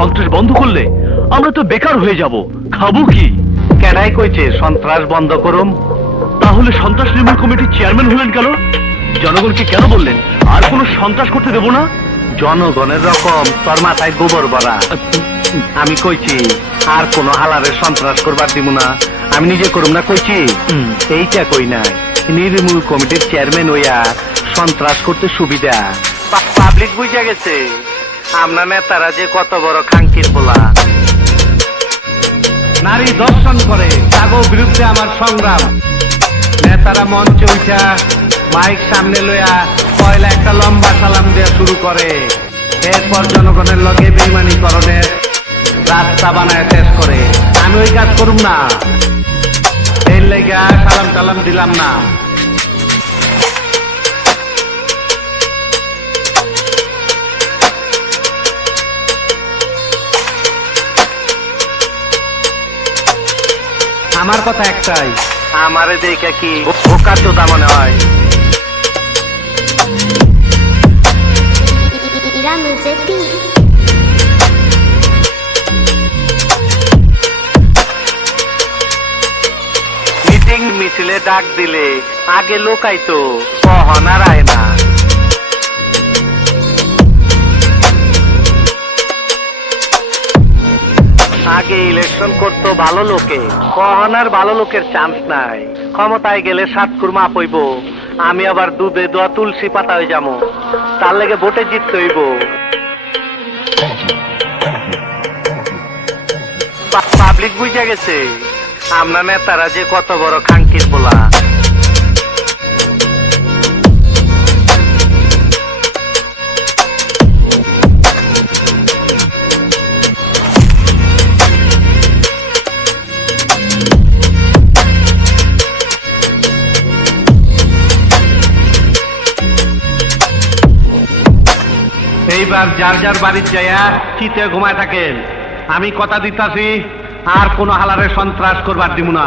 সন্ত্রাস বন্ধ করলে আমরা তো বেকার হয়ে যাব খাবো কি কেনাই কইছে সন্ত্রাস বন্ধ করুম তাহলে সন্ত্রাস নির্মূল কমিটির চেয়ারম্যান হলেন কেন জনগণকে কেন বললেন আর কোনো সন্ত্রাস করতে দেব না জনগণের রকম তোর মাথায় গোবর ভরা আমি কইছি আর কোন হালারে সন্ত্রাস করবার দিব না আমি নিজে করুম না কইছি এইটা কই নাই নির্মূল কমিটির চেয়ারম্যান হইয়া সন্ত্রাস করতে সুবিধা পাবলিক বুঝা গেছে আমরা নেতারা যে কত বড় খাঙ্কির পোলা নারী দর্শন করে তাগো বিরুদ্ধে আমার সংগ্রাম নেতারা মঞ্চে উঠা মাইক সামনে লইয়া পয়লা একটা লম্বা সালাম দেওয়া শুরু করে এরপর জনগণের লগে বেইমানিকরণের রাস্তা বানায় শেষ করে আমি ওই কাজ করুম না এর লেগে সালাম টালাম দিলাম না আমার কথা একটাই আমারে দেখে কি ওকার জোতা মনে হয় মিটিং মিছিলে ডাক দিলে আগে লোকাইতো কহনার আয় না আগে ইলেকশন করতো ভালো লোকে কহনার ভালো লোকের চান্স নাই ক্ষমতায় গেলে সাত কুরমা পইব আমি আবার দুধে দোয়া তুলসী পাতা হয়ে যাবো তার লেগে ভোটে জিততে হইব পাবলিক বুঝে গেছে আমরা নেতারা যে কত বড় খাঙ্কির বলা এইবার যার যার বাড়ির যাইয়া চিতে ঘুমায় থাকেন আমি কথা দিতাছি আর কোনো হালারে সন্ত্রাস করবার দিব না